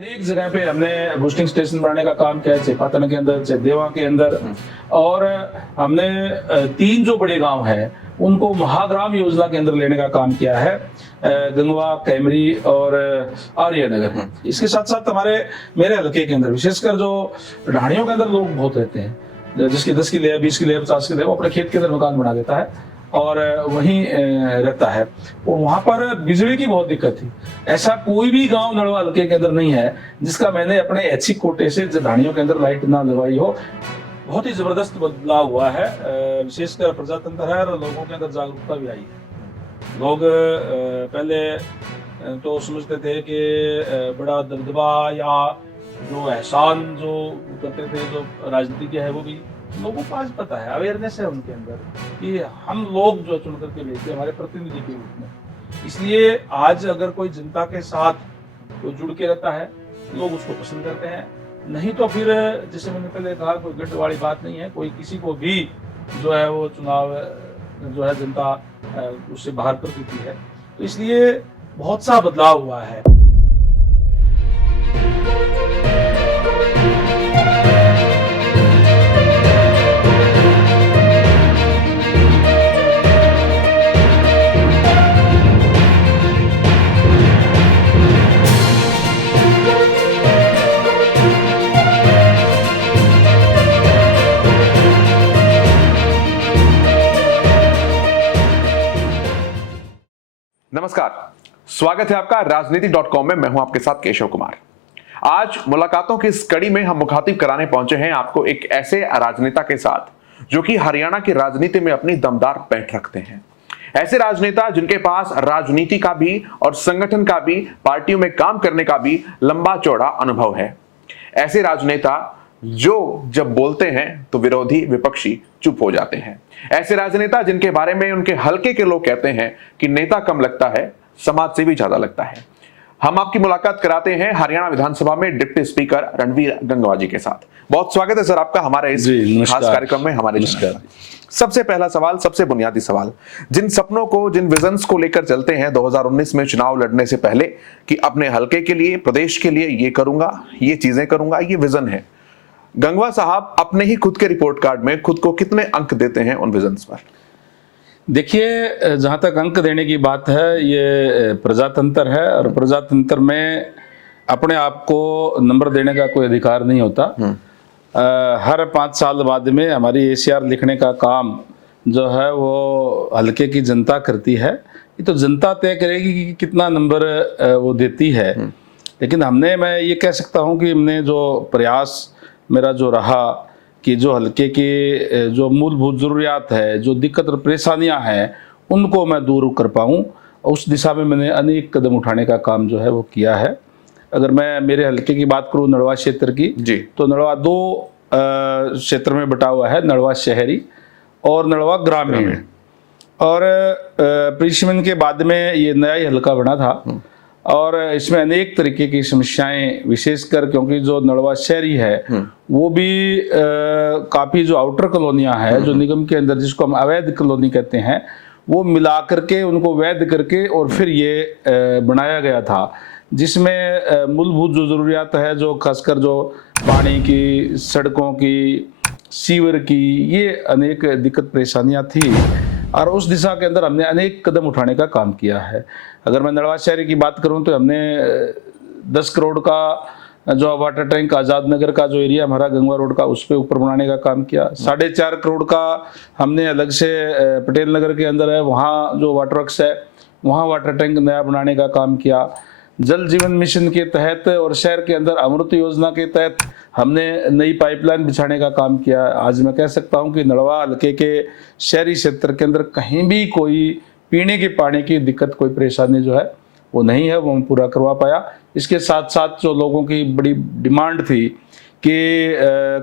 अनेक जगह पे हमने बूस्टिंग स्टेशन बनाने का काम किया है, चेपातन के अंदर, चेदेवा के अंदर। और हमने 3 जो बड़े गांव हैं उनको महाग्राम योजना के अंदर लेने का काम किया है, गंगवा, कैमरी और आर्यनगर। इसके साथ साथ मेरे हल्के के अंदर विशेषकर जो ढाणियों के अंदर लोग बहुत रहते हैं, जिसकी 10 किले, 20 किले, 50 किले, वो अपने खेत के अंदर मकान बना देता है और वहीं रहता है। और वहां पर बिजली की बहुत दिक्कत थी। ऐसा कोई भी गांव नलवा हल्के के अंदर नहीं है जिसका मैंने अपने ऐच्छिक कोटे से ढाणियों के अंदर लाइट ना लगवाई हो। बहुत ही जबरदस्त बदलाव हुआ है, विशेषकर प्रजातंत्र है और लोगों के अंदर जागरूकता भी आई है। लोग पहले तो समझते थे कि बड़ा दबदबा या जो एहसान जो करते थे, जो राजनीतिज्ञ है वो भी, लोगों को आज पता है, अवेयरनेस है उनके अंदर कि हम लोग जो चुन करके भेजते हैं हमारे प्रतिनिधि के रूप में। इसलिए आज अगर कोई जनता के साथ कोई जुड़ के रहता है, लोग उसको पसंद करते हैं। नहीं तो फिर जैसे मैंने पहले कहा, कोई गठ वाली बात नहीं है, कोई किसी को भी जो है वो चुनाव जो है जनता उससे बाहर कर देती है। तो इसलिए बहुत सा बदलाव हुआ है। नमस्कार, स्वागत है आपका राजनीति.com में। मैं हूं आपके साथ केशव कुमार। आज मुलाकातों की इस कड़ी में हम मुखातिब कराने पहुंचे हैं आपको एक ऐसे राजनेता के साथ जो कि हरियाणा की राजनीति में अपनी दमदार पैठ रखते हैं। ऐसे राजनेता जिनके पास राजनीति का भी और संगठन का भी, पार्टियों में काम करने का भी लंबा चौड़ा अनुभव है। ऐसे राजनेता जो जब बोलते हैं तो विरोधी विपक्षी चुप हो जाते हैं। ऐसे राजनेता जिनके बारे में उनके हलके के लोग कहते हैं कि नेता कम लगता है, समाज सेवी ज्यादा लगता है। हम आपकी मुलाकात कराते हैं हरियाणा विधानसभा में डिप्टी स्पीकर रणवीर गंगवा जी के साथ। बहुत स्वागत है सर आपका हमारे इस खास कार्यक्रम में, हमारे सबसे पहला सवाल, सबसे बुनियादी सवाल, जिन सपनों को, जिन विजन्स को लेकर चलते हैं 2019 में चुनाव लड़ने से पहले कि अपने हलके के लिए, प्रदेश के लिए ये करूंगा, ये चीजें करूंगा, ये विजन है, गंगवा साहब अपने ही खुद के रिपोर्ट कार्ड में खुद को कितने अंक देते हैं उन विजन्स पर? देखिए, जहां तक अंक देने की बात है, ये प्रजातंत्र है और प्रजातंत्र में अपने आप को नंबर देने का कोई अधिकार नहीं होता। हर 5 साल बाद में हमारी एसीआर लिखने का काम जो है वो हल्के की जनता करती है। ये तो जनता तय करेगी कि कितना नंबर वो देती है। लेकिन मैं ये कह सकता हूँ कि हमने जो प्रयास मेरा जो रहा कि जो हल्के की जो मूलभूत ज़रूरियात है, जो दिक्कत और परेशानियां हैं, उनको मैं दूर कर पाऊँ, उस दिशा में मैंने अनेक कदम उठाने का काम जो है वो किया है। अगर मैं मेरे हल्के की बात करूँ, नलवा क्षेत्र की जी, तो नलवा 2 क्षेत्र में बटा हुआ है, नलवा शहरी और नलवा ग्रामीण। और परिश्रम के बाद में ये नया ही हल्का बना था और इसमें अनेक तरीके की समस्याएं, विशेषकर क्योंकि जो नलवा शहरी है वो भी काफ़ी जो आउटर कॉलोनियां हैं, जो निगम के अंदर जिसको हम अवैध कॉलोनी कहते हैं, वो मिला करके उनको वैध करके और फिर ये बनाया गया था, जिसमें मूलभूत जो ज़रूरियात है, जो खासकर जो पानी की, सड़कों की, सीवर की, ये अनेक दिक्कत परेशानियाँ थी और उस दिशा के अंदर हमने अनेक कदम उठाने का काम किया है। अगर मैं नलवा शहरी की बात करूं तो हमने 10 करोड़ का जो वाटर टैंक आज़ाद नगर का जो एरिया हमारा गंगवा रोड का, उस पे ऊपर बनाने का काम किया। 4.5 करोड़ का हमने अलग से पटेल नगर के अंदर है, वहाँ जो वाटर वर्क्स है, वहाँ वाटर टैंक नया बनाने का काम किया। जल जीवन मिशन के तहत और शहर के अंदर अमृत योजना के तहत हमने नई पाइपलाइन बिछाने का काम किया। आज मैं कह सकता हूं कि नलवा हल्के के शहरी क्षेत्र के अंदर कहीं भी कोई पीने के पानी की दिक्कत, कोई परेशानी जो है वो नहीं है, वो हम पूरा करवा पाया। इसके साथ साथ जो लोगों की बड़ी डिमांड थी कि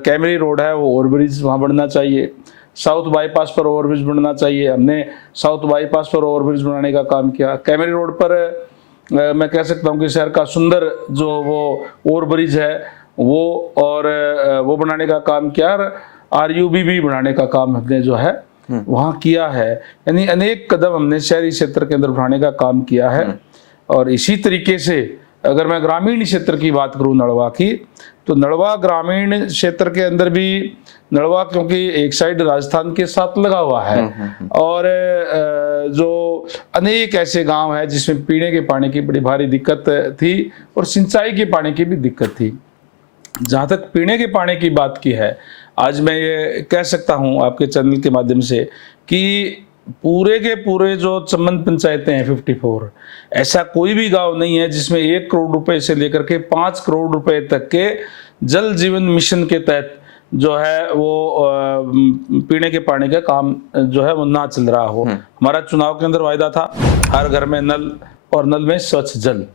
कैमरी रोड है वो ओवरब्रिज वहाँ बनना चाहिए, साउथ बाईपास पर ओवरब्रिज बनना चाहिए, हमने साउथ बाईपास पर ओवरब्रिज बनाने का काम किया। कैमरी रोड पर मैं कह सकता हूँ कि शहर का सुंदर जो वो ओवरब्रिज है वो और वो बनाने का काम किया और आरयूबी भी बनाने का काम हमने जो है वहाँ किया है। यानी अनेक कदम हमने शहरी क्षेत्र के अंदर उठाने का काम किया है और इसी तरीके से अगर मैं ग्रामीण क्षेत्र की बात करूं नड़वा की, तो नड़वा ग्रामीण क्षेत्र के अंदर भी नड़वा, क्योंकि एक साइड राजस्थान के साथ लगा हुआ है और जो अनेक ऐसे गांव हैं जिसमें पीने के पानी की बड़ी भारी दिक्कत थी और सिंचाई के पानी की भी दिक्कत थी। जहाँ तक पीने के पानी की बात की है, आज मैं ये कह सकता हूँ आपके चैनल के माध्यम से कि पूरे के पूरे जो चम्बल पंचायतें हैं 54, ऐसा कोई भी गांव नहीं है जिसमें 1 करोड़ रुपए से लेकर के 5 करोड़ रुपए तक के जल जीवन मिशन के तहत जो है वो पीने के पानी का काम जो है वो ना चल रहा हो। हमारा चुनाव के अंदर वायदा था हर घर में नल और नल में स्वच्छ जल।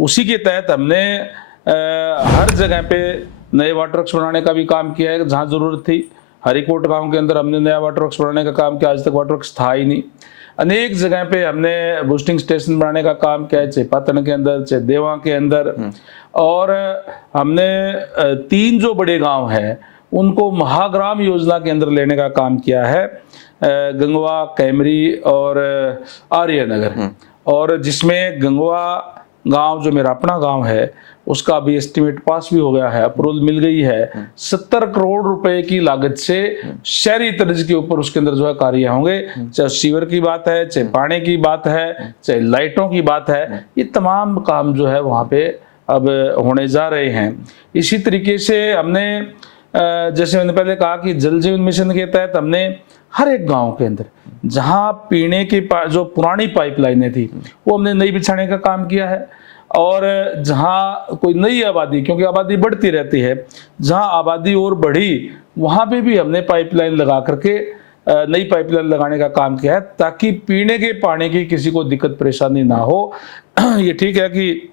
उसी के तहत हमने हर जगह पे नए वाटर वर्क्स बनाने का भी काम किया है जहाँ जरूरत थी। हरिकोट गांव के अंदर हमने नया वाटर वर्क्स बनाने का काम किया, आज तक वाटर वर्क्स था ही नहीं। अनेक जगह पे हमने बूस्टिंग स्टेशन बनाने का काम किया है, चाहे पातन के अंदर चाहे देवा के अंदर। और हमने 3 जो बड़े गांव हैं उनको महाग्राम योजना के अंदर लेने का काम किया है, गंगवा, कैमरी और आर्य नगर। और जिसमें गंगवा गांव जो मेरा अपना गांव है उसका अभी एस्टिमेट पास भी हो गया है, अप्रूवल मिल गई है। 70 करोड़ रुपए की लागत से शहरी तर्ज के ऊपर उसके अंदर जो है कार्य होंगे, चाहे सीवर की बात है, चाहे पानी की बात है, चाहे लाइटों की बात है, ये तमाम काम जो है वहाँ पे अब होने जा रहे हैं। इसी तरीके से हमने जैसे मैंने पहले कहा कि जल जीवन मिशन के तहत हमने हर एक गांव के अंदर जहां पीने की जो पुरानी पाइपलाइनें थी वो हमने नई बिछाने का काम किया है। और जहां कोई नई आबादी, क्योंकि आबादी बढ़ती रहती है, जहां आबादी और बढ़ी वहां पे भी हमने पाइपलाइन लगा करके नई पाइपलाइन लगाने का काम किया है ताकि पीने के पानी की किसी को दिक्कत परेशानी ना हो। ये ठीक है कि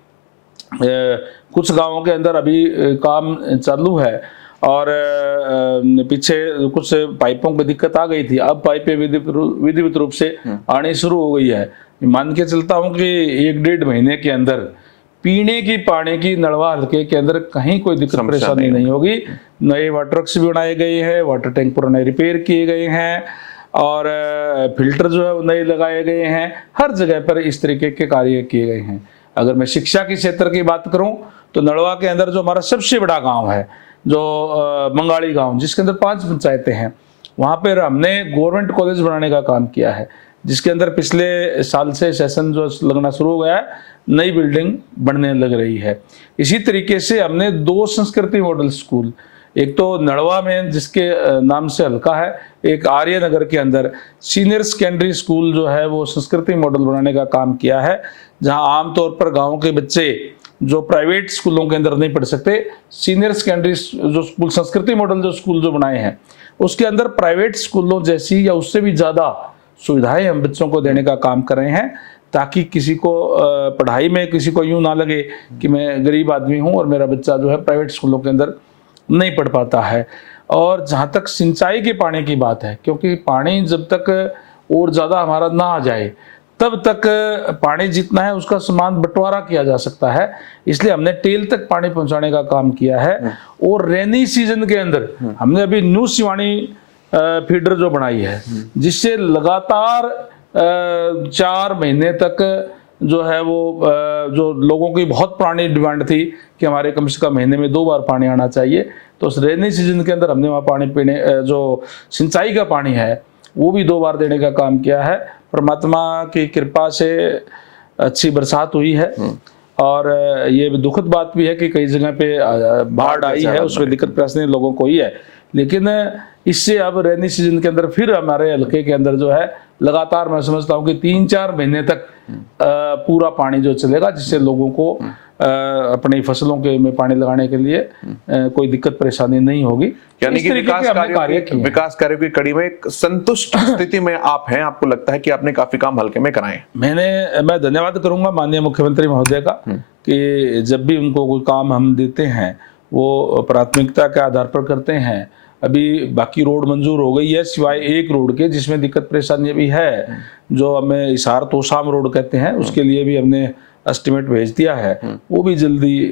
कुछ गांवों के अंदर अभी काम चालू है और पीछे कुछ पाइपों की दिक्कत आ गई थी, अब पाइपें विधिवत रूप से आनी शुरू हो गई है। मान के चलता हूं कि 1-1.5 महीने के अंदर पीने की पानी की नड़वा हल्के के अंदर कहीं कोई दिक्कत परेशानी नहीं होगी। नए वाटर वर्क्स भी बनाए गए हैं, वाटर टैंक पुराने रिपेयर किए गए हैं और फिल्टर जो है वो नए लगाए गए हैं। हर जगह पर इस तरीके के कार्य किए गए हैं। अगर मैं शिक्षा के क्षेत्र की बात करूं तो नड़वा के अंदर जो हमारा सबसे बड़ा गांव है, जो मंगाड़ी गांव, जिसके अंदर 5 पंचायतें हैं, वहां पर हमने गवर्नमेंट कॉलेज बनाने का काम किया है, जिसके अंदर पिछले साल से सेशन जो लगना शुरू हो गया है, नई बिल्डिंग बनने लग रही है। इसी तरीके से हमने 2 संस्कृति मॉडल स्कूल, एक तो नड़वा में जिसके नाम से हल्का है, एक आर्य नगर के अंदर सीनियर सेकेंडरी स्कूल जो है वो संस्कृति मॉडल बनाने का काम किया है, जहां आमतौर पर गाँव के बच्चे जो प्राइवेट स्कूलों के अंदर नहीं पढ़ सकते, सीनियर सेकेंडरी जो स्कूल संस्कृति मॉडल जो स्कूल जो बनाए हैं उसके अंदर प्राइवेट स्कूलों जैसी या उससे भी ज़्यादा सुविधाएं हम बच्चों को देने का काम कर रहे हैं, ताकि किसी को पढ़ाई में किसी को यूं ना लगे कि मैं गरीब आदमी हूं और मेरा बच्चा जो है प्राइवेट स्कूलों के अंदर नहीं पढ़ पाता है। और जहां तक सिंचाई के पानी की बात है, क्योंकि पानी जब तक और ज़्यादा हमारा ना आ जाए तब तक पानी जितना है उसका समान बंटवारा किया जा सकता है, इसलिए हमने टेल तक पानी पहुंचाने का काम किया है। और रेनी सीजन के अंदर हमने अभी न्यू सिवानी फीडर जो बनाई है, जिससे लगातार 4 महीने तक जो है वो जो लोगों की बहुत पुरानी डिमांड थी कि हमारे कम से कम महीने में 2 बार पानी आना चाहिए, तो उस रेनी सीजन के अंदर हमने वहाँ पानी पीने जो सिंचाई का पानी है वो भी 2 बार देने का काम किया है। परमात्मा की कृपा से अच्छी बरसात हुई है और ये दुखद बात भी है कि कई जगह पे बाढ़ आई है, उसमें दिक्कत परेशानी लोगों को ही है। लेकिन इससे अब रेनी सीजन के अंदर फिर हमारे हल्के के अंदर जो है लगातार मैं समझता हूँ कि 3-4 महीने तक पूरा पानी जो चलेगा, जिससे लोगों को अपनी फसलों के में पानी लगाने के लिए कोई दिक्कत परेशानी नहीं होगी। यानी कि विकास कार्यों की कड़ी में एक संतुष्ट स्थिति में आप हैं, आपको लगता है कि आपने काफी काम हल्के में कराए। मैं धन्यवाद करूंगा माननीय मुख्यमंत्री महोदय का कि जब भी उनको कोई काम हम देते हैं वो प्राथमिकता के आधार पर करते हैं। अभी बाकी रोड मंजूर हो गई है सिवाय एक रोड के जिसमें दिक्कत परेशानी भी है, जो हमें हिसार तोशाम रोड कहते हैं, उसके लिए भी हमने एस्टिमेट भेज दिया है, वो भी जल्दी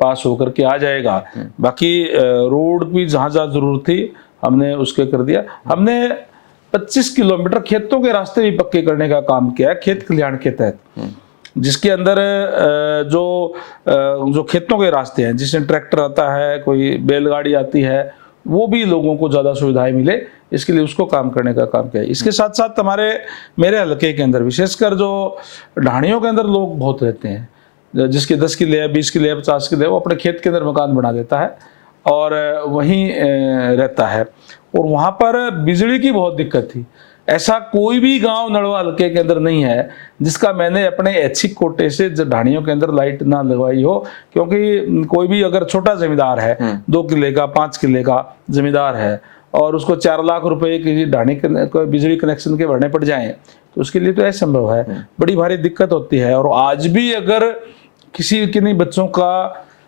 पास होकर के आ जाएगा। बाकी रोड भी जहाँ जहाँ जरूरत थी हमने उसके कर दिया। हमने 25 किलोमीटर खेतों के रास्ते भी पक्के करने का काम किया है खेत कल्याण के तहत। जिसके अंदर जो खेतों के रास्ते हैं, जिसमें ट्रैक्टर आता है, कोई बैलगाड़ी आती है, वो भी लोगों को ज़्यादा सुविधाएं मिले, इसके लिए उसको काम करने का काम किया है। इसके साथ साथ मेरे हलके के अंदर विशेषकर जो ढाणियों के अंदर लोग बहुत रहते हैं, जिसके 10 किले है, 20 किले है, 50 किले है, वो अपने खेत के अंदर मकान बना देता है और वहीं रहता है। और वहाँ पर बिजली की बहुत दिक्कत थी। ऐसा कोई भी गांव नड़वा हल्के के अंदर नहीं है जिसका मैंने अपने ऐच्छिक कोटे से ढाणियों के अंदर लाइट ना लगवाई हो, क्योंकि कोई भी अगर छोटा जमींदार है, 2 किले का, 5 किले का जमींदार है, और उसको 4 लाख रुपए की ढाणी बिजली कनेक्शन के भरने पड़ जाएं, तो उसके लिए तो असंभव है, बड़ी भारी दिक्कत होती है। और आज भी अगर किसी के नहीं बच्चों का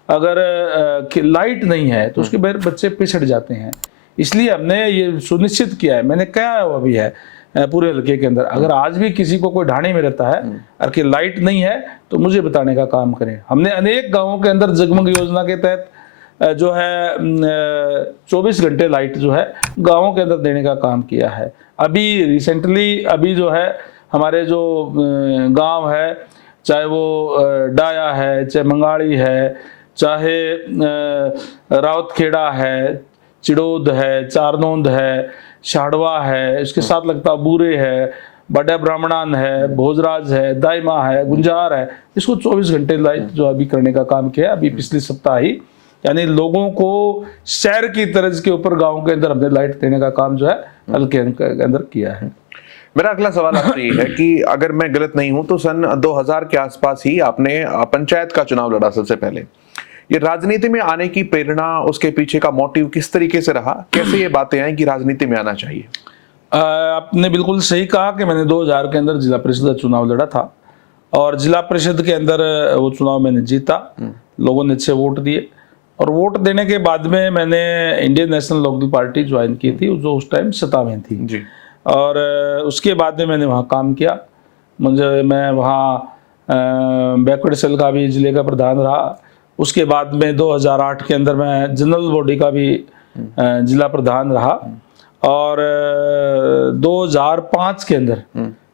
अगर लाइट नहीं है तो उसके बच्चे पिछड़ जाते हैं। इसलिए हमने ये सुनिश्चित किया है, मैंने कहा हुआ भी है पूरे हल्के के अंदर, अगर आज भी किसी को कोई ढाणी में रहता है और कि लाइट नहीं है तो मुझे बताने का काम करें। हमने अनेक गांवों के अंदर जगमग योजना के तहत जो है 24 घंटे लाइट जो है गांवों के अंदर देने का काम किया है। अभी रिसेंटली अभी जो है हमारे जो गांव है, चाहे वो डाया है, चाहे मंगाड़ी है, चाहे रावतखेड़ा है, चिड़ोद है, चारनोंद है, शाड़वा है, इसके साथ लगता बूरे है, बड़ा ब्राह्मणान है, भोजराज है, दाइमा है, गुंजार है, इसको 24 घंटे लाइट जो अभी करने का काम किया अभी पिछले सप्ताह ही, यानी लोगों को शहर की तर्ज के ऊपर गांव के अंदर हमने लाइट देने का काम जो है हल्के के अंदर किया है। मेरा अगला सवाल आपसे ये है कि अगर मैं गलत नहीं हूं तो सन 2000 के आसपास ही आपने पंचायत का चुनाव लड़ा सबसे पहले। ये राजनीति में आने की प्रेरणा, उसके पीछे का मोटिव किस तरीके से रहा, कैसे ये बातें आई कि राजनीति में आना चाहिए? आपने बिल्कुल सही कहा कि मैंने 2000 के अंदर जिला परिषद का चुनाव लड़ा था और जिला परिषद के अंदर वो चुनाव मैंने जीता, लोगों ने अच्छे वोट दिए और वोट देने के बाद में मैंने Indian National Lokdal party join की थी जो उस टाइम सत्ता में थी जी। और उसके बाद में मैंने वहाँ काम किया। मैं वहाँ बैकवर्ड सेल का भी जिले का प्रधान रहा। उसके बाद में 2008 के अंदर मैं जनरल बॉडी का भी जिला प्रधान रहा और 2005 के अंदर,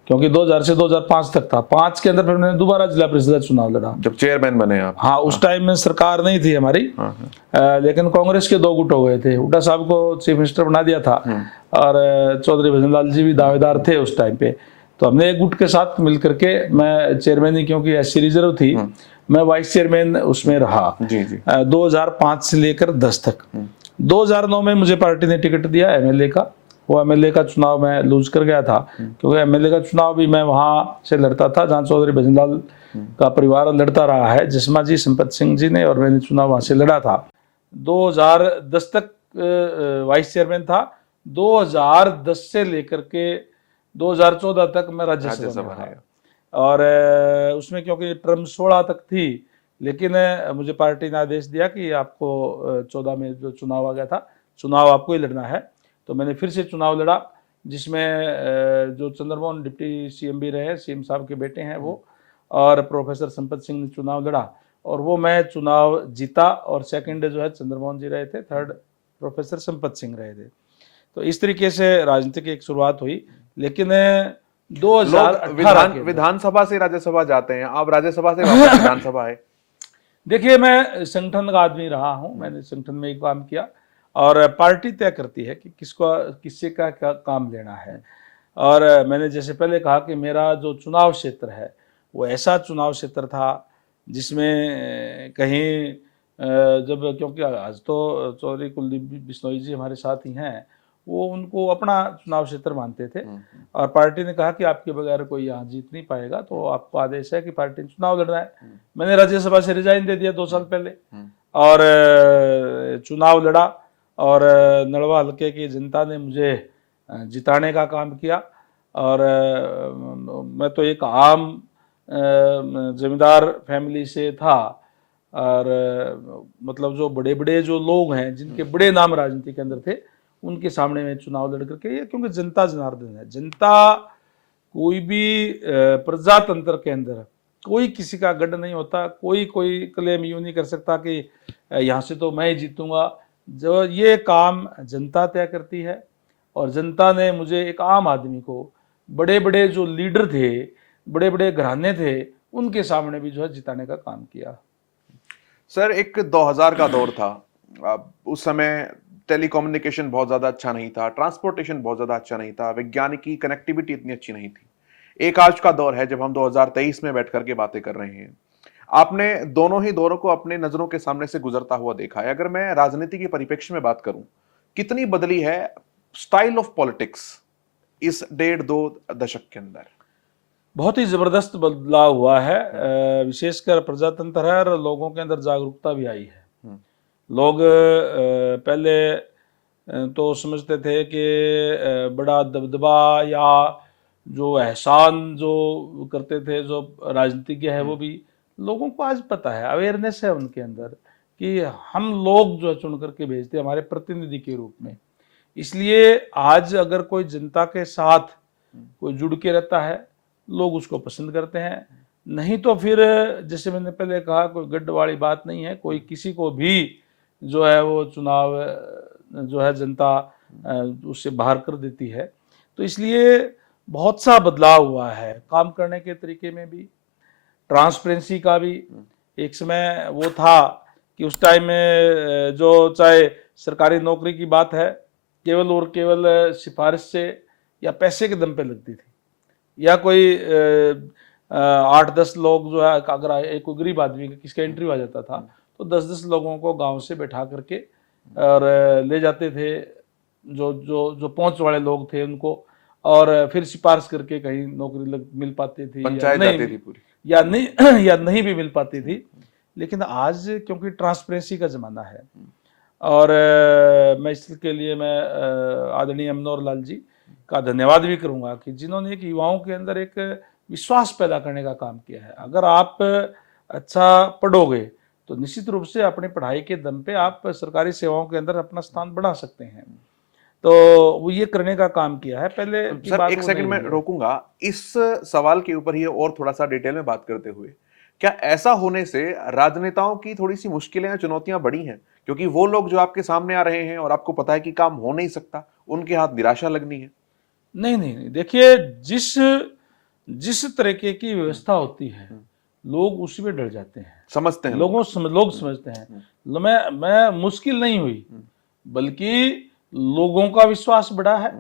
क्योंकि 2000 से 2005 तक था, 5 के अंदर फिर मैंने दोबारा जिला परिषद का चुनाव लड़ा जब चेयरमैन बने आप। हाँ, उस टाइम में सरकार नहीं थी हमारी, लेकिन कांग्रेस के 2 गुट हो गए थे। हुड्डा साहब को चीफ मिनिस्टर बना दिया था और चौधरी भजनलाल जी भी दावेदार थे उस टाइम पे, तो हमने एक गुट के साथ मिल करके, मैं चेयरमैन ही क्योंकि एससी रिजर्व थी, मैं वाइस चेयरमैन उसमें रहा जी जी। 2005 से लेकर 10 तक। 2009 में मुझे पार्टी ने टिकट दिया एमएलए का, वो एमएलए का चुनाव मैं लूज कर गया था क्योंकि एमएलए का चुनाव भी मैं वहाँ से लड़ता था जहाँ चौधरी भजनलाल का परिवार लड़ता रहा है, जिस्मा जी, संपत सिंह जी ने, और मैंने चुनाव वहाँ से लड़ा था। 2010 तक वाइस चेयरमैन था, 2010 से लेकर के 2014 तक मैं राज्यसभा में रहा और उसमें क्योंकि टर्म 16 तक थी, लेकिन मुझे पार्टी ने आदेश दिया कि आपको 14 में जो चुनाव आ गया था, चुनाव आपको ही लड़ना है, तो मैंने फिर से चुनाव लड़ा, जिसमें जो चंद्रमोहन डिप्टी सीएम भी रहे, सीएम साहब के बेटे हैं वो, और प्रोफेसर संपत सिंह ने चुनाव लड़ा और वो मैं चुनाव जीता और सेकंड जो है चंद्रमोहन जी रहे थे, थर्ड प्रोफेसर संपत सिंह रहे थे। तो इस तरीके से राजनीति की एक शुरुआत हुई। लेकिन 2018 विधानसभा से राज्यसभा जाते हैं, आप राज्यसभा से वापस विधानसभा है। देखिए, मैं संगठन का आदमी रहा हूं, मैंने संगठन में एक काम किया और पार्टी तय करती है कि किससे का क्या काम लेना है। और मैंने जैसे पहले कहा कि मेरा जो चुनाव क्षेत्र है वो ऐसा चुनाव क्षेत्र था जिसमें कहीं जब, क्योंकि आज तो चौधरी कुलदीप बिश्नोई जी हमारे साथ ही हैं, वो उनको अपना चुनाव क्षेत्र मानते थे और पार्टी ने कहा कि आपके बगैर कोई यहाँ जीत नहीं पाएगा, तो आपको आदेश है कि पार्टी ने चुनाव लड़ना है। मैंने राज्यसभा से रिजाइन दे दिया 2 साल पहले और चुनाव लड़ा और नड़वा हल्के की जनता ने मुझे जिताने का काम किया और मैं तो एक आम जमींदार फैमिली से था और मतलब जो बड़े बड़े जो लोग हैं जिनके बड़े नाम राजनीति के अंदर थे, उनके सामने में चुनाव लड़ करके, ये क्योंकि जनता जनार्दन है। जनता कोई भी प्रजातंत्र के अंदर कोई किसी का गढ़ नहीं होता, कोई क्लेम यूं नहीं कर सकता कि यहाँ से तो मैं ही जीतूंगा। जो ये काम जनता तय करती है और जनता ने मुझे, एक आम आदमी को, बड़े बड़े जो लीडर थे, बड़े बड़े घराने थे, उनके सामने भी जो है जिताने का काम किया। सर, एक 2000 का दौर था। उस समय टेलीकम्युनिकेशन बहुत ज्यादा अच्छा नहीं था, ट्रांसपोर्टेशन बहुत ज्यादा अच्छा नहीं था, वैज्ञानिकी कनेक्टिविटी इतनी अच्छी नहीं थी। एक आज का दौर है जब हम 2023 में बैठ करके बातें कर रहे हैं। आपने दोनों ही दौरों को अपने नजरों के सामने से गुजरता हुआ देखा है। अगर मैं राजनीति के परिप्रेक्ष्य में बात करूं, कितनी बदली है स्टाइल ऑफ पॉलिटिक्स इस 1.5-2 दशक के अंदर? बहुत ही जबरदस्त बदलाव हुआ है। विशेषकर प्रजातंत्र है और लोगों के अंदर जागरूकता भी आई है। लोग पहले तो समझते थे कि बड़ा दबदबा या जो एहसान जो करते थे जो राजनीतिज्ञ है वो भी, लोगों को आज पता है, अवेयरनेस है उनके अंदर कि हम लोग जो चुन करके भेजते हैं हमारे प्रतिनिधि के रूप में। इसलिए आज अगर कोई जनता के साथ कोई जुड़ के रहता है, लोग उसको पसंद करते हैं। नहीं तो फिर जैसे मैंने पहले कहा, कोई गड्ढ वाली बात नहीं है, कोई किसी को भी जो है वो चुनाव जो है जनता उससे बाहर कर देती है। तो इसलिए बहुत सा बदलाव हुआ है काम करने के तरीके में भी, ट्रांसपेरेंसी का भी। एक समय वो था कि उस टाइम में जो चाहे सरकारी नौकरी की बात है, केवल और केवल सिफारिश से या पैसे के दम पे लगती थी, या कोई 8-10 लोग जो है, अगर एक गरीब आदमी किसका इंटरव्यू आ जाता था तो 10-10 लोगों को गांव से बैठा करके और ले जाते थे, जो जो जो पहुंच वाले लोग थे उनको, और फिर सिफारिश करके कहीं नौकरी मिल पाती थी या पंचायत नहीं, जाती थी पूरी, या नहीं या नहीं भी मिल पाती थी। लेकिन आज क्योंकि ट्रांसपेरेंसी का जमाना है, और मैं इसके लिए मैं आदरणीय मनोहर लाल जी का धन्यवाद भी करूंगा कि जिन्होंने एक युवाओं के अंदर एक विश्वास पैदा करने का काम किया है। अगर आप अच्छा पढ़ोगे तो निश्चित रूप से अपनी पढ़ाई के दम पे आप सरकारी सेवाओं के अंदर अपना स्थान बढ़ा सकते हैं। तो वो ये करने का काम किया है। पहले की सर बात एक वो सेकंड नहीं में रही है। रोकूंगा इस सवाल के ऊपर ही और थोड़ा सा डिटेल में बात करते हुए। क्या ऐसा होने से राजनेताओं की थोड़ी सी मुश्किलें या चुनौतियां बढ़ी हैं, क्योंकि वो लोग जो आपके सामने आ रहे हैं और आपको पता है कि काम हो नहीं सकता, उनके हाथ निराशा लगनी है? नहीं नहीं नहीं, देखिए, जिस जिस तरीके की व्यवस्था होती है लोग उसी में डर जाते हैं। समझते हैं लोग। लोग समझते हैं। मैं मुश्किल नहीं हुई, बल्कि लोगों का विश्वास बढ़ा है,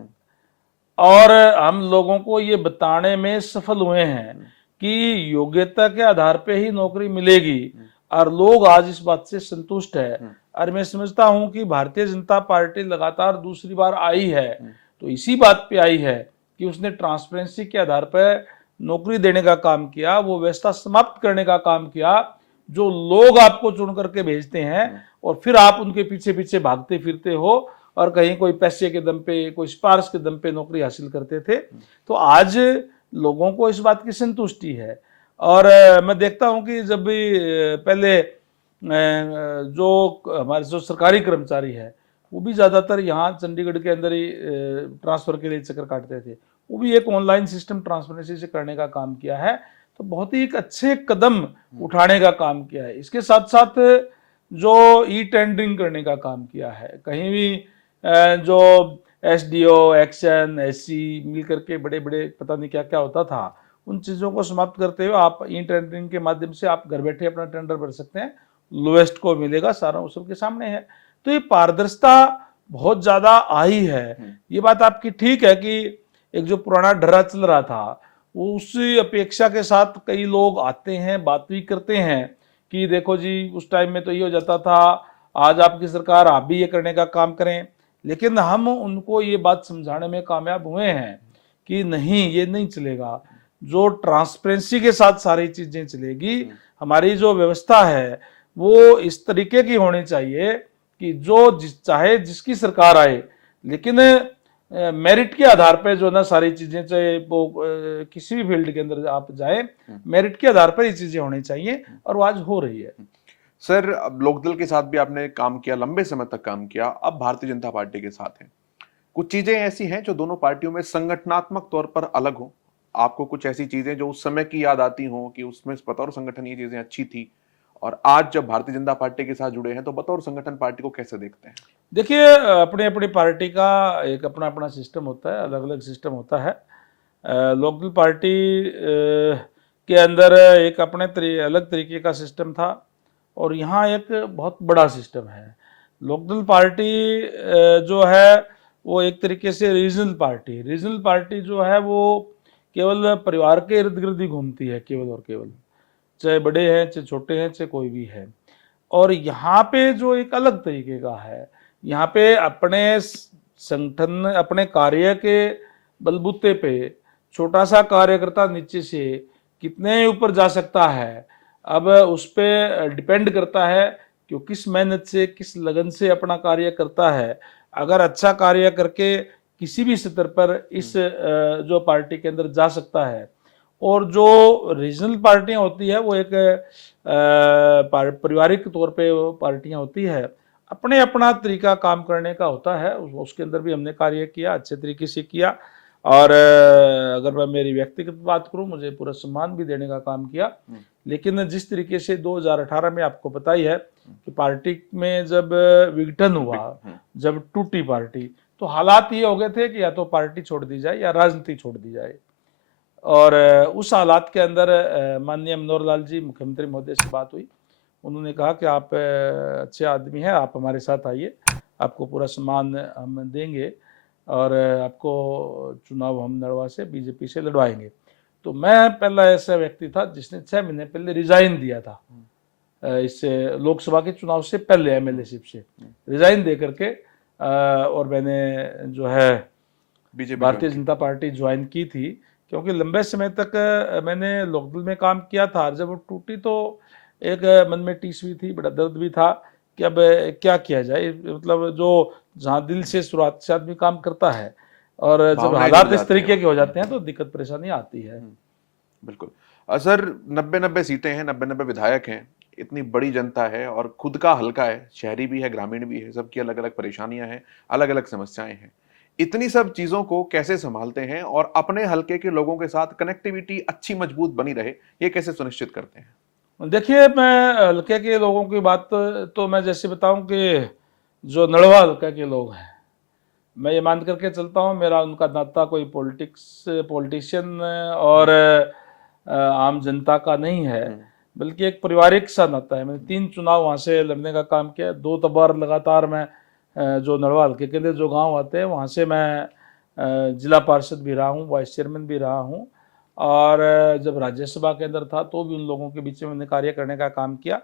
और हम लोगों को ये बताने में सफल हुए हैं कि योग्यता के आधार पे ही नौकरी मिलेगी, और लोग आज इस बात से संतुष्ट है। और मैं समझता हूं कि भारतीय जनता पार्टी लगातार दूसरी बार आई है तो इसी बात पे आई है कि उसने ट्रांसपेरेंसी के आधार पर नौकरी देने का काम किया, वो व्यवस्था समाप्त करने का काम किया जो लोग आपको चुन करके भेजते हैं और फिर आप उनके पीछे पीछे भागते फिरते हो और कहीं कोई पैसे के दम पे, कोई सिफारिश के दम पे नौकरी हासिल करते थे। तो आज लोगों को इस बात की संतुष्टि है। और मैं देखता हूं कि जब भी पहले जो हमारे जो सरकारी कर्मचारी है वो भी ज़्यादातर यहाँ चंडीगढ़ के अंदर ही ट्रांसफ़र के लिए चक्कर काटते थे, वो भी एक ऑनलाइन सिस्टम ट्रांसपेरेंसी से करने का काम किया है। तो बहुत ही एक अच्छे कदम उठाने का काम किया है। इसके साथ साथ जो ई टेंडरिंग करने का काम किया है, कहीं भी जो एसडीओ, एक्शन, एससी मिल करके बड़े बड़े पता नहीं क्या क्या होता था, उन चीज़ों को समाप्त करते हुए आप ई टेंडरिंग के माध्यम से आप घर बैठे अपना टेंडर भर सकते हैं, लोएस्ट को मिलेगा, सारा उस सबके सामने है। तो ये पारदर्शिता बहुत ज़्यादा आई है। ये बात आपकी ठीक है कि एक जो पुराना डरा चल रहा था वो उसी अपेक्षा के साथ कई लोग आते हैं, बात भी करते हैं कि देखो जी उस टाइम में तो ये हो जाता था, आज आपकी सरकार, आप भी ये करने का काम करें। लेकिन हम उनको ये बात समझाने में कामयाब हुए हैं कि नहीं, ये नहीं चलेगा। जो ट्रांसपेरेंसी के साथ सारी चीजें चलेगी, हमारी जो व्यवस्था है वो इस तरीके की होनी चाहिए कि जो चाहे जिसकी सरकार आए, लेकिन मेरिट के आधार पर जो ना सारी चीजें, चाहे वो किसी भी फील्ड के अंदर आप जाए, मेरिट के आधार पर ये चीजें होनी चाहिए, और वो आज हो रही है। सर, अब लोकदल के साथ भी आपने काम किया, लंबे समय तक काम किया, अब भारतीय जनता पार्टी के साथ हैं। कुछ चीजें ऐसी हैं जो दोनों पार्टियों में संगठनात्मक तौर पर अलग हो। आपको कुछ ऐसी चीजें जो उस समय की याद आती हो कि उसमें बतौर संगठन ये चीजें अच्छी थी, और आज जब भारतीय जनता पार्टी के साथ जुड़े हैं तो बतौर संगठन पार्टी को कैसे देखते हैं? देखिए, अपनी अपनी पार्टी का एक अपना अपना सिस्टम होता है, अलग अलग सिस्टम होता है। लोकल पार्टी के अंदर एक अपने अलग तरीके का सिस्टम था और यहाँ एक बहुत बड़ा सिस्टम है। लोकदल पार्टी जो है वो एक तरीके से रीजनल पार्टी जो है वो केवल परिवार के इर्द गिर्द ही घूमती है, केवल और केवल, चाहे बड़े हैं चाहे छोटे हैं चाहे कोई भी है। और यहाँ पे जो एक अलग तरीके का है, यहाँ पे अपने संगठन, अपने कार्य के बलबूते पे छोटा सा कार्यकर्ता नीचे से कितने ऊपर जा सकता है, अब उस पर डिपेंड करता है कि वो किस मेहनत से, किस लगन से अपना कार्य करता है। अगर अच्छा कार्य करके किसी भी स्तर पर इस जो पार्टी के अंदर जा सकता है। और जो रीजनल पार्टियां होती है वो एक पारिवारिक तौर पे वो पार्टियां होती है, अपने अपना तरीका काम करने का होता है। उसके अंदर भी हमने कार्य किया, अच्छे तरीके से किया। और अगर मैं मेरी व्यक्तिगत बात करूं, मुझे पूरा सम्मान भी देने का काम किया। लेकिन जिस तरीके से 2018 में आपको पता ही है कि पार्टी में जब विघटन हुआ, जब टूटी पार्टी, तो हालात ये हो गए थे कि या तो पार्टी छोड़ दी जाए या राजनीति छोड़ दी जाए। और उस हालात के अंदर माननीय मनोहर लाल जी मुख्यमंत्री महोदय से बात हुई। उन्होंने कहा कि आप अच्छे आदमी हैं, आप हमारे साथ आइए, आपको पूरा सम्मान हम देंगे और आपको चुनाव हम नड़वा से बीजेपी से लड़वाएंगे। तो मैं पहला ऐसा व्यक्ति था जिसने 6 महीने पहले रिजाइन दिया था, इस लोकसभा के चुनाव से पहले एमएलएशिप से रिजाइन दे करके, और मैंने जो है भारतीय जनता पार्टी ज्वाइन की थी। क्योंकि लंबे समय तक मैंने लोकदल में काम किया था। जब वो टूटी तो एक मन में टीस भी थी, बड़ा दर्द भी था कि अब क्या किया जाए। मतलब जो जहाँ दिल से शुरुआत से आदमी काम करता है और जब हालात इस तरीके के हो जाते हैं तो दिक्कत परेशानी आती है। बिल्कुल सर, 90 सीटें हैं, 90 विधायक हैं, इतनी बड़ी जनता है और खुद का हल्का है, शहरी भी है ग्रामीण भी है, सबकी अलग अलग परेशानियां हैं, अलग अलग समस्याएं हैं। इतनी सब चीजों को कैसे संभालते हैं और अपने हल्के के लोगों के साथ कनेक्टिविटी अच्छी मजबूत बनी रहे, ये कैसे सुनिश्चित करते हैं? देखिए, मैं हल्के के लोगों की बात तो मैं जैसे बताऊं कि जो नड़वा हल्का के लोग हैं, मैं ये मान करके चलता हूँ मेरा उनका नाता कोई पॉलिटिशियन और आम जनता का नहीं है, बल्कि एक पारिवारिक सा नाता है। मैंने 3 चुनाव वहाँ से लड़ने का काम किया। 2 बार लगातार मैं जो नड़वा हल्के के अंदर जो गांव आते हैं वहाँ से मैं जिला पार्षद भी रहा हूँ, वाइस चेयरमैन भी रहा हूँ। और जब राज्यसभा के अंदर था तो भी उन लोगों के बीच में मैंने कार्य करने का काम किया।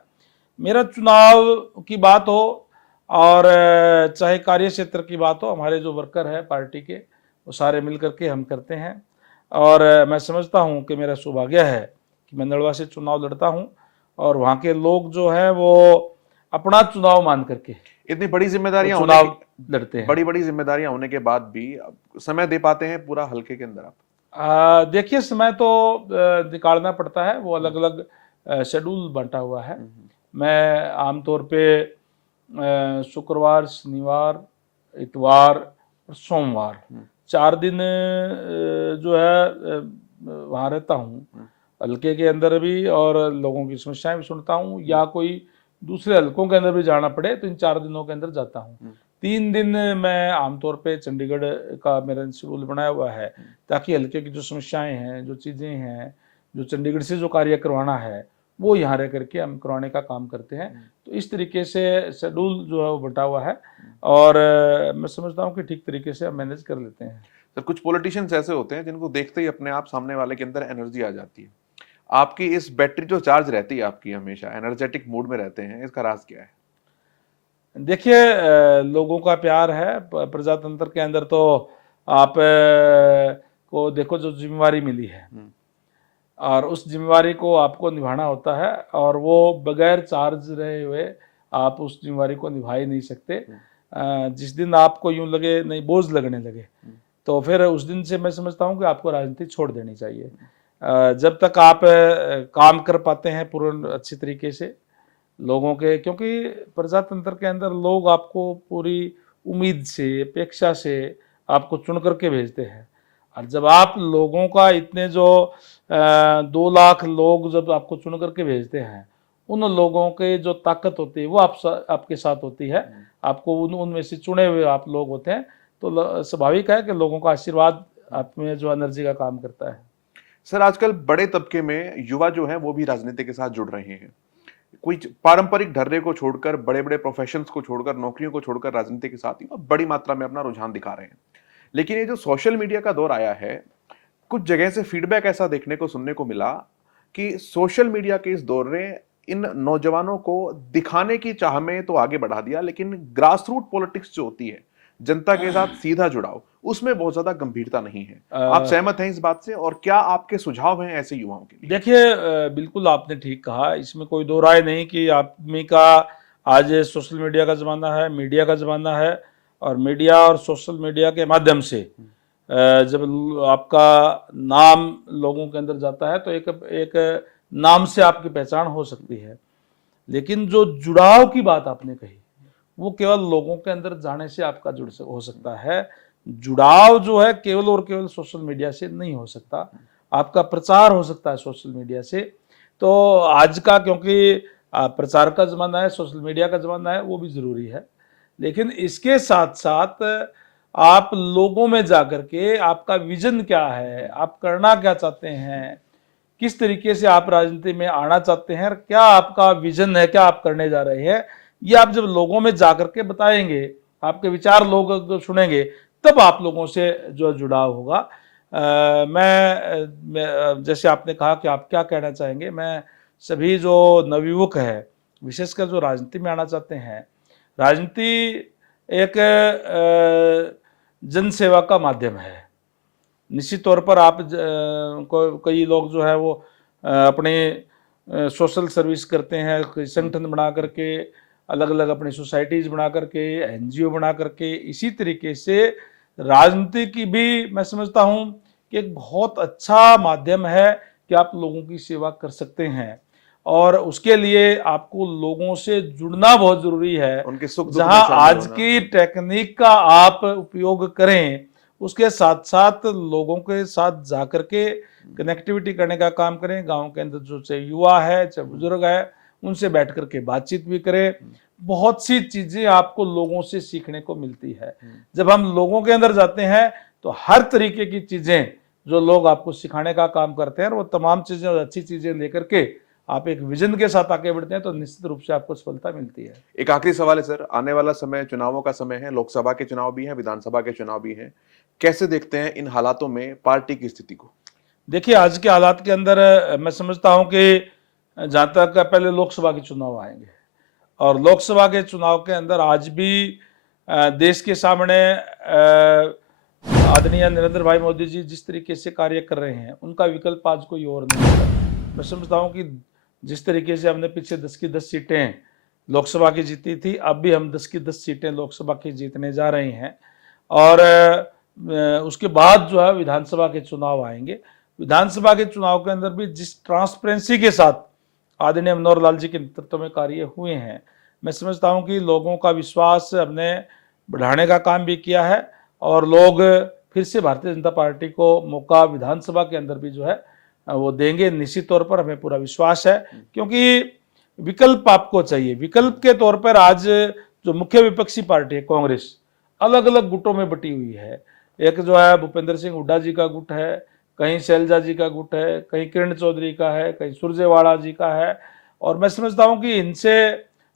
मेरा चुनाव की बात हो और चाहे कार्य क्षेत्र की बात हो, हमारे जो वर्कर है पार्टी के वो सारे मिल करके हम करते हैं। और मैं समझता हूं कि मेरा सौभाग्य है कि मैं नड़वा से चुनाव लड़ता हूं और वहां के लोग जो हैं वो अपना चुनाव मान करके इतनी बड़ी जिम्मेदारियां चुनाव लड़ते हैं। बड़ी जिम्मेदारियां होने के बाद भी समय दे पाते हैं पूरा हल्के के अंदर आप? देखिए, समय तो निकालना पड़ता है, वो अलग अलग शेड्यूल बंटा हुआ है। मैं आमतौर पे शुक्रवार, शनिवार, इतवार और सोमवार 4 दिन जो है वहाँ रहता हूँ हल्के के अंदर भी, और लोगों की समस्याएं भी सुनता हूँ, या कोई दूसरे हल्कों के अंदर भी जाना पड़े तो इन 4 दिनों के अंदर जाता हूँ। 3 दिन मैं आमतौर पे चंडीगढ़ का मेरा शेड्यूल बनाया हुआ है, ताकि हल्के की जो समस्याएं हैं, जो चीज़ें हैं, जो चंडीगढ़ से जो कार्य करवाना है वो यहाँ रह करके हम करवाने का काम करते हैं। तो इस तरीके से शेड्यूल जो है वो बटा हुआ है और मैं समझता हूँ कि ठीक तरीके से हम मैनेज कर लेते हैं। सर, कुछ पॉलिटिशियंस ऐसे होते हैं जिनको देखते ही अपने आप सामने वाले के अंदर एनर्जी आ जाती है। आपकी इस बैटरी जो चार्ज रहती है आपकी, हमेशा एनर्जेटिक मूड में रहते हैं, इसका राज क्या है? देखिए, लोगों का प्यार है प्रजातंत्र के अंदर। तो आप को देखो, जो जिम्मेवारी मिली है और उस जिम्मेवारी को आपको निभाना होता है, और वो बगैर चार्ज रहे हुए आप उस जिम्मेवारी को निभा ही नहीं सकते। जिस दिन आपको यूं लगे नहीं, बोझ लगने लगे, तो फिर उस दिन से मैं समझता हूं कि आपको राजनीति छोड़ देनी चाहिए। जब तक आप काम कर पाते हैं पूर्ण अच्छी तरीके से लोगों के, क्योंकि प्रजातंत्र के अंदर लोग आपको पूरी उम्मीद से, अपेक्षा से आपको चुन करके भेजते हैं। और जब आप लोगों का इतने जो 2 लाख लोग जब आपको चुन करके भेजते हैं, उन लोगों के जो ताकत होती है वो आपके साथ होती है। आपको उनमें से चुने हुए आप लोग होते हैं, तो स्वाभाविक है कि लोगों का आशीर्वाद आप में जो एनर्जी का काम करता है। सर आजकल बड़े तबके में युवा जो है वो भी राजनीति के साथ जुड़ रहे हैं। कोई पारंपरिक ढर्रे को छोड़कर, बड़े बड़े प्रोफेशंस को छोड़कर, नौकरियों को छोड़कर राजनीति के साथ युवा बड़ी मात्रा में अपना रुझान दिखा रहे हैं। लेकिन ये जो सोशल मीडिया का दौर आया है, कुछ जगह से फीडबैक ऐसा देखने को सुनने को मिला कि सोशल मीडिया के इस दौर ने इन नौजवानों को दिखाने की चाह में तो आगे बढ़ा दिया, लेकिन ग्रास रूट पॉलिटिक्स जो होती है, जनता के साथ सीधा जुड़ाव, उसमें बहुत ज्यादा गंभीरता नहीं है। आप सहमत हैं इस बात से, और क्या आपके सुझाव हैं ऐसे युवाओं के लिए? देखिए, बिल्कुल आपने ठीक कहा, इसमें कोई दो राय नहीं कि आदमी का आज सोशल मीडिया का ज़माना है, मीडिया का ज़माना है, और मीडिया और सोशल मीडिया के माध्यम से जब आपका नाम लोगों के अंदर जाता है तो एक नाम से आपकी पहचान हो सकती है। लेकिन जो जुड़ाव की बात आपने कही, वो केवल लोगों के अंदर जाने से आपका हो सकता है। जुड़ाव जो है केवल और केवल सोशल मीडिया से नहीं हो सकता, आपका प्रचार हो सकता है सोशल मीडिया से। तो आज का, क्योंकि प्रचार का ज़माना है, सोशल मीडिया का ज़माना है, वो भी ज़रूरी है। लेकिन इसके साथ साथ आप लोगों में जाकर के आपका विजन क्या है, आप करना क्या चाहते हैं, किस तरीके से आप राजनीति में आना चाहते हैं, क्या आपका विजन है, क्या आप करने जा रहे हैं, ये आप जब लोगों में जाकर के बताएंगे, आपके विचार लोग सुनेंगे, तब आप लोगों से जो जुड़ाव होगा। मैं जैसे आपने कहा कि आप क्या कहना चाहेंगे, मैं सभी जो नवयुवक है, विशेषकर जो राजनीति में आना चाहते हैं, राजनीति एक जन सेवा का माध्यम है। निश्चित तौर पर आप कई लोग जो है वो अपने सोशल सर्विस करते हैं, संगठन बना करके, अलग अलग अपनी सोसाइटीज बना करके, एनजीओ बना करके। इसी तरीके से राजनीति की भी मैं समझता हूँ कि एक बहुत अच्छा माध्यम है कि आप लोगों की सेवा कर सकते हैं, और उसके लिए आपको लोगों से जुड़ना बहुत जरूरी है। उनके सुख दुख में जहां शामिल आज होना। की टेक्निक का आप उपयोग करें, उसके साथ साथ लोगों के साथ जाकर के कनेक्टिविटी करने का काम करें। गांव के अंदर जो चाहे युवा है, चाहे बुजुर्ग है, उनसे बैठ करके बातचीत भी करें। बहुत सी चीजें आपको लोगों से सीखने को मिलती है। जब हम लोगों के अंदर जाते हैं तो हर तरीके की चीजें जो लोग आपको सिखाने का काम करते हैं, वो तमाम चीजें और अच्छी चीजें लेकर के आप एक विजन के साथ आगे बढ़ते हैं, तो निश्चित रूप से आपको सफलता मिलती है। एक आखिरी सवाल है सर, आने वाला समय चुनावों का समय है, लोकसभा के चुनाव भी हैं, विधानसभा के चुनाव भी हैं। कैसे देखते हैं इन हालातों में पार्टी की स्थिति को? देखिए, आज के हालात के अंदर मैं समझता हूं कि जहां तक पहले लोकसभा के चुनाव आएंगे, और लोकसभा के चुनाव के अंदर आज भी देश के सामने आदरणीय नरेंद्र भाई मोदी जी जिस तरीके से कार्य कर रहे हैं, उनका विकल्प आज कोई और नहीं है। मैं समझता हूं कि जिस तरीके से हमने पीछे 10 की 10 सीटें लोकसभा की जीती थी, अब भी हम 10 की 10 सीटें लोकसभा की जीतने जा रहे हैं। और उसके बाद जो है विधानसभा के चुनाव आएंगे। विधानसभा के चुनाव के अंदर भी जिस ट्रांसपेरेंसी के साथ आदरणीय मनोहर लाल जी के नेतृत्व में कार्य हुए हैं, मैं समझता हूं कि लोगों का विश्वास हमने बढ़ाने का काम भी किया है, और लोग फिर से भारतीय जनता पार्टी को मौका विधानसभा के अंदर भी जो है वो देंगे। निश्चित तौर पर हमें पूरा विश्वास है, क्योंकि विकल्प आपको चाहिए। विकल्प के तौर पर आज जो मुख्य विपक्षी पार्टी है कांग्रेस, अलग अलग गुटों में बटी हुई है। एक जो है भूपेंद्र सिंह हुड्डा जी का गुट है, कहीं शैलजा जी का गुट है, कहीं किरण चौधरी का है, कहीं सुरजेवाला जी का है। और मैं समझता हूं कि इनसे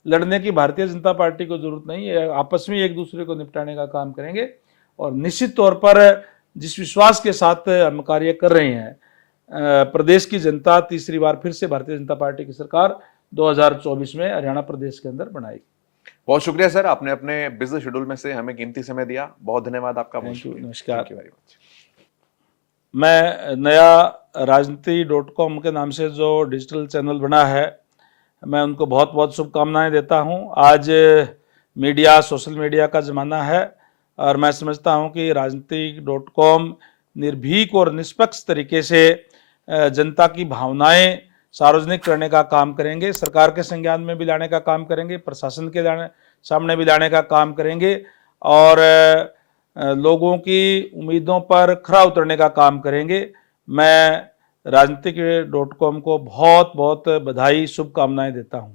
लड़ने की भारतीय जनता पार्टी को जरूरत नहीं है। आपस में एक दूसरे को निपटाने का काम करेंगे, और निश्चित तौर पर जिस विश्वास के साथ हम कार्य कर रहे हैं, प्रदेश की जनता तीसरी बार फिर से भारतीय जनता पार्टी की सरकार 2024 में हरियाणा प्रदेश के अंदर बनाएगी। बहुत शुक्रिया सर, आपने अपने बिजनेस शेड्यूल में से हमें कीमती समय दिया। बहुत धन्यवाद आपका। नमस्कार। Thank you very much. मैं नया राजनीति.com के नाम से जो डिजिटल चैनल बना है, मैं उनको बहुत बहुत शुभकामनाएं देता हूं। आज मीडिया, सोशल मीडिया का ज़माना है, और मैं समझता हूं कि राजनीति.com निर्भीक और निष्पक्ष तरीके से जनता की भावनाएं सार्वजनिक करने का काम करेंगे, सरकार के संज्ञान में भी लाने का काम करेंगे, प्रशासन के सामने भी लाने का काम करेंगे, और लोगों की उम्मीदों पर खरा उतरने का काम करेंगे। मैं राजनीतिक.com को बहुत बहुत बधाई, शुभकामनाएं देता हूं।